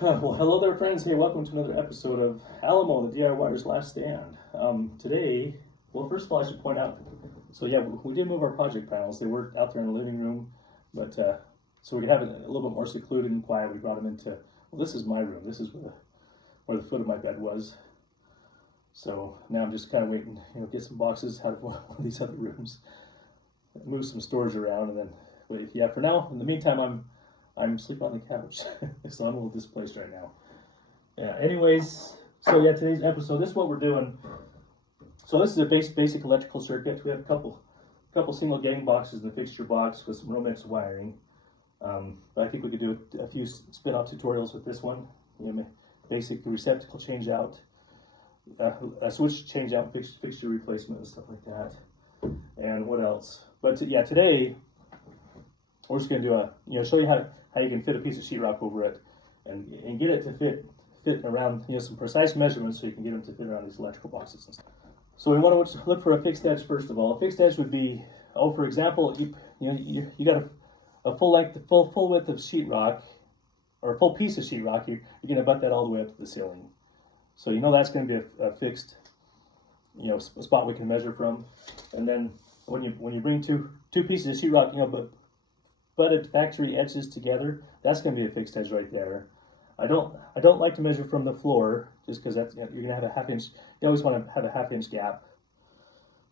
Well, hello there, friends. Hey, welcome to another episode of Alamo, the DIYer's Last Stand. Today, well, first of all, I should point out, so yeah, we did move our project panels. They were out there in the living room, but so we could have it a little bit more secluded and quiet. We brought them into, well, this is my room. This is where the foot of my bed was. So now I'm just kind of waiting, get some boxes out of one of these other rooms, move some storage around, and then, but yeah, for now, in the meantime, I'm sleeping on the couch, so I'm a little displaced right now. Yeah. Anyways, so yeah, today's episode. This is what we're doing. So this is a basic electrical circuit. We have a couple single gang boxes in the fixture box with some Romex wiring. But I think we could do a few spin-off tutorials with this one. Basic receptacle change out, a switch change out, fixture replacement, and stuff like that. And what else? But yeah, today we're just going to do show you how you can fit a piece of sheetrock over it and get it to fit around, some precise measurements so you can get them to fit around these electrical boxes and stuff. So we want to look for a fixed edge first of all. A fixed edge would be, for example, you got a full width of sheetrock, or a full piece of sheetrock. You're going to butt that all the way up to the ceiling. So that's going to be a fixed, spot we can measure from. And then when you bring two pieces of sheetrock, butted factory edges together, that's going to be a fixed edge right there. I don't like to measure from the floor, just because that's, you're going to have a half inch. You always want to have a half-inch gap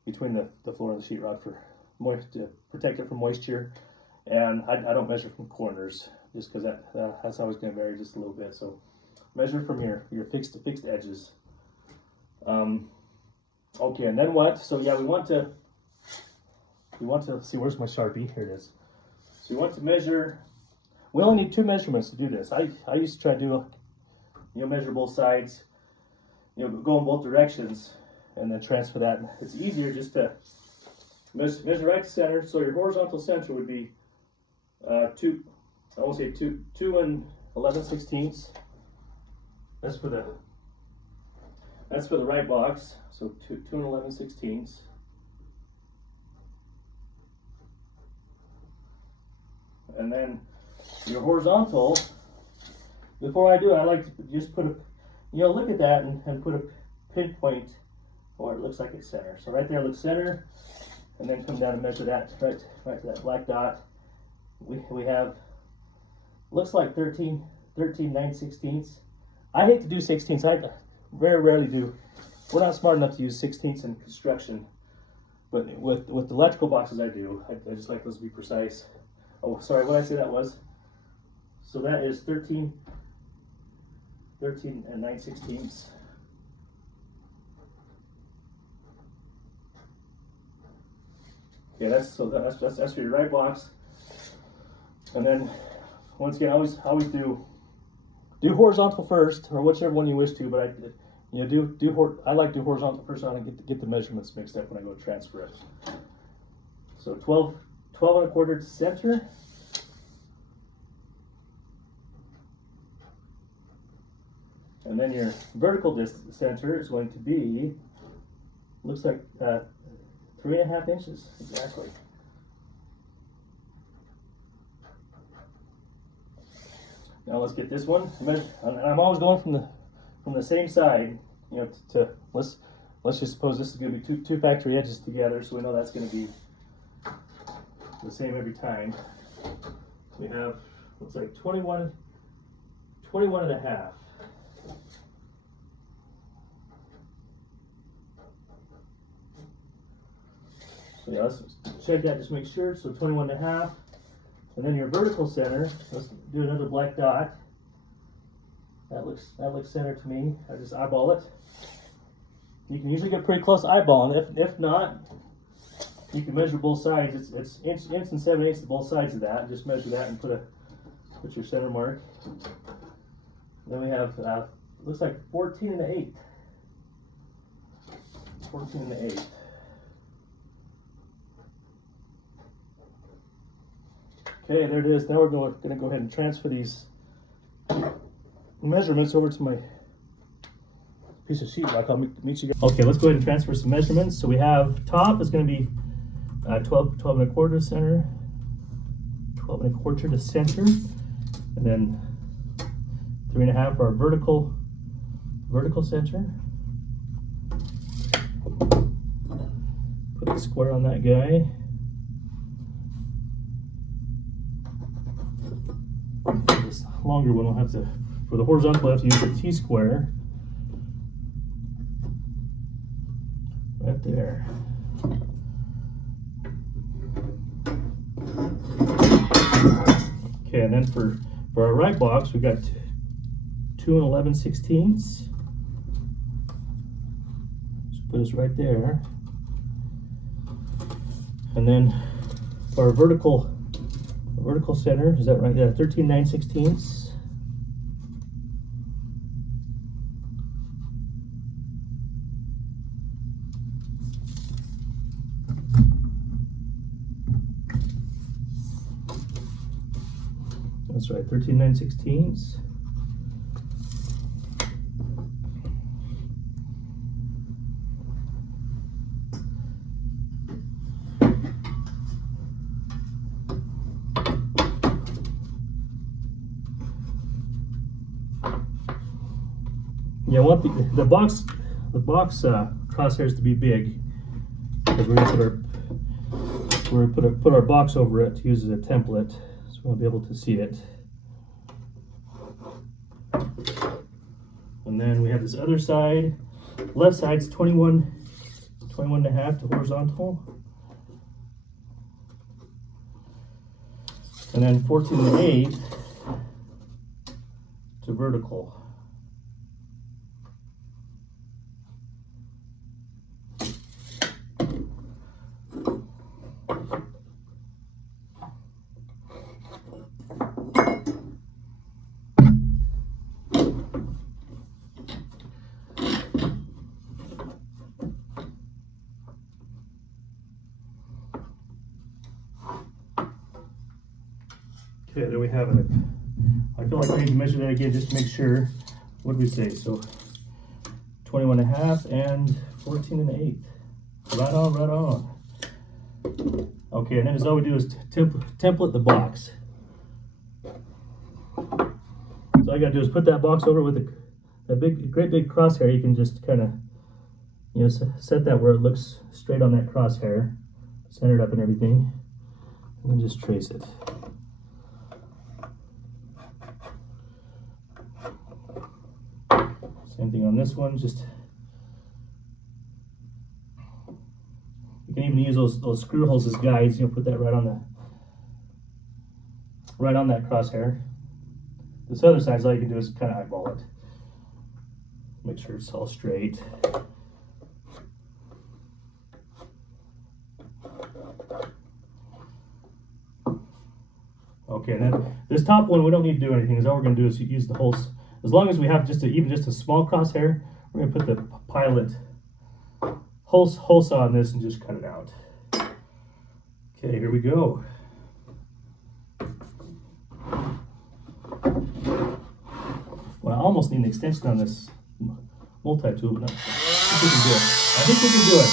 between the floor and the sheetrock to protect it from moisture. And I don't measure from corners, just because that's always going to vary just a little bit. So measure from your fixed edges. Okay, and then what? So yeah, we want to see, where's my Sharpie? Here it is. So you want to measure. We only need two measurements to do this. I used to try to do, measure both sides, go in both directions, and then transfer that. It's easier just to measure right to center. So your horizontal center would be 2 and 11/16. That's for the right box. So 2 and 11/16. And then your horizontal, before I do it, I like to just put look at that and put a pinpoint where it looks like it's center. So right there looks center, and then come down and measure that right to that black dot. We have, looks like 13 9/16. I hate to do 16ths. I very rarely do. We're not smart enough to use 16ths in construction, but with electrical boxes I do. I just like those to be precise. Oh, sorry, what did I say that was? So that is 13 and 9/16. Yeah, that's for your right box. And then once again, always do horizontal first, or whichever one you wish to. But I like to do horizontal first. So I don't get the measurements mixed up when I go to transfer it. So 12 1/4 to center. And then your vertical center is going to be, looks like 3.5 inches, exactly. Now let's get this one. And I'm always going from the same side, to let's just suppose this is going to be two factory edges together, so we know that's going to be the same every time. We have, looks like 21 1/2. So yeah, let's check that, just make sure. So 21 1/2. And then your vertical center, let's do another black dot. That looks center to me. I just eyeball it. You can usually get pretty close eyeballing. If not, you can measure both sides. It's inch and 7/8 to both sides of that. Just measure that and put your center mark. Then we have looks like 14 1/8. 14 1/8. Okay, there it is. Now we're going to go ahead and transfer these measurements over to my piece of sheetrock. I'll meet you guys. Okay, let's go ahead and transfer some measurements. So we have top is going to be 12 1/4 center, 12 1/4 to center, and then 3.5 for our vertical center. Put the square on that guy. For this longer one, we'll have to, for the horizontal, we'll have to use the T-square. Right there. Okay, and then for our right box, we got 2 11/16. Just put us right there. And then for our vertical center, is that right? Yeah, 13 9/16. That's right, 13 9/16. Yeah, I want the box crosshairs to be big, because we're gonna put our box over it to use as a template, so we'll be able to see it. And then we have this other side. Left side's 21.5 to horizontal, and then 14 1/8 to vertical. Okay, there we have it. I feel like I need to measure that again just to make sure. What did we say? So 21.5 and 14 1/8. Right on, right on. Okay, and then all we do is template the box. So all I gotta do is put that box over with a great big crosshair. You can just kind of, you know, set that where it looks straight on that crosshair, centered up and everything, and then just trace it. Same thing on this one. Just, you can even use those screw holes as guides. You'll put that right on that crosshair. This other side, all you can do is kind of eyeball it. Make sure it's all straight. Okay, and then this top one, we don't need to do anything. All we're going to do is use the holes. As long as we have even just a small crosshair, we're going to put the pilot hole saw on this and just cut it out. Okay, here we go. Well, I almost need an extension on this multi-tool, but no, I think we can do it. I think we can do it.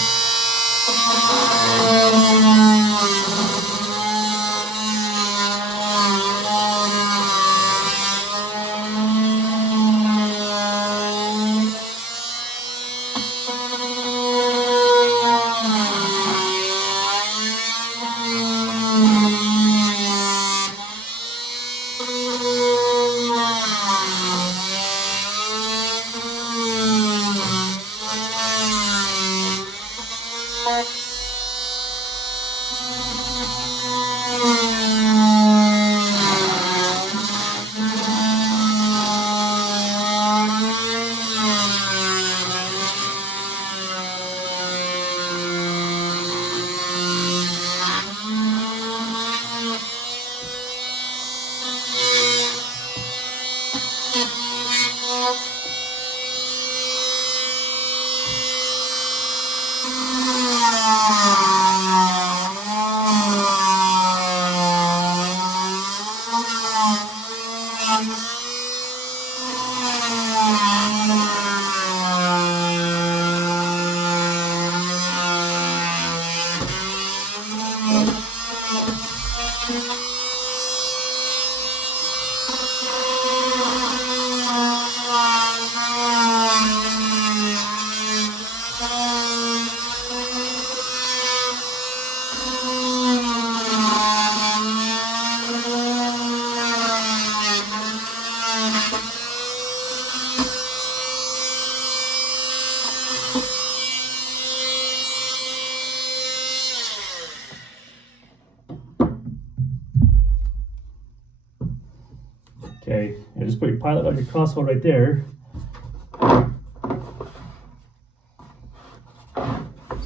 Okay, and just put your pilot on your crosshole right there.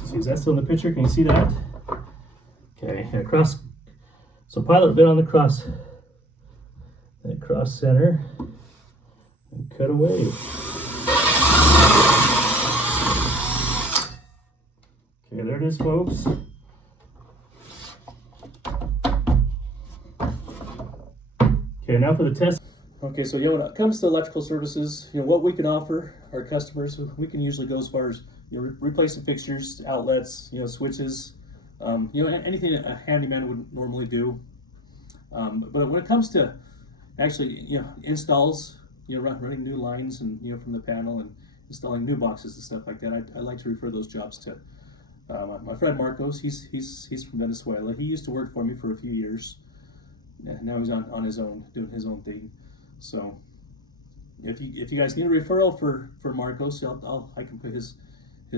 See, is that still in the picture? Can you see that? Okay, and cross. So pilot bit on the cross. Then cross center and cut away. Okay, there it is, folks. Okay, now for the test. Okay, so when it comes to electrical services, what we can offer our customers, we can usually go as far as replacing fixtures, outlets, switches, anything a handyman would normally do. But when it comes to actually, installs, running new lines and from the panel and installing new boxes and stuff like that, I like to refer those jobs to my friend Marcos. He's from Venezuela. He used to work for me for a few years. Now he's on his own, doing his own thing. So if you guys need a referral for Marcos, I can put his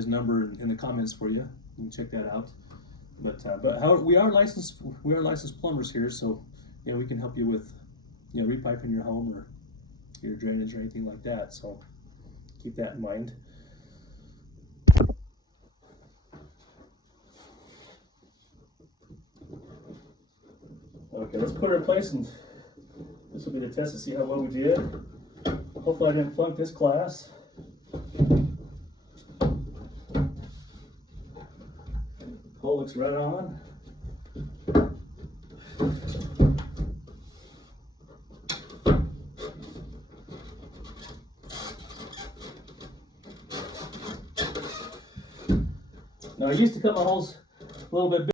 number in the comments for you. You can check that out. But we are licensed plumbers here, so we can help you with repiping your home or your drainage or anything like that. So keep that in mind. Okay, let's put her in place, and this will be the test to see how well we did. Hopefully I didn't flunk this class. Hole looks right on. Now I used to cut my holes a little bit bigger.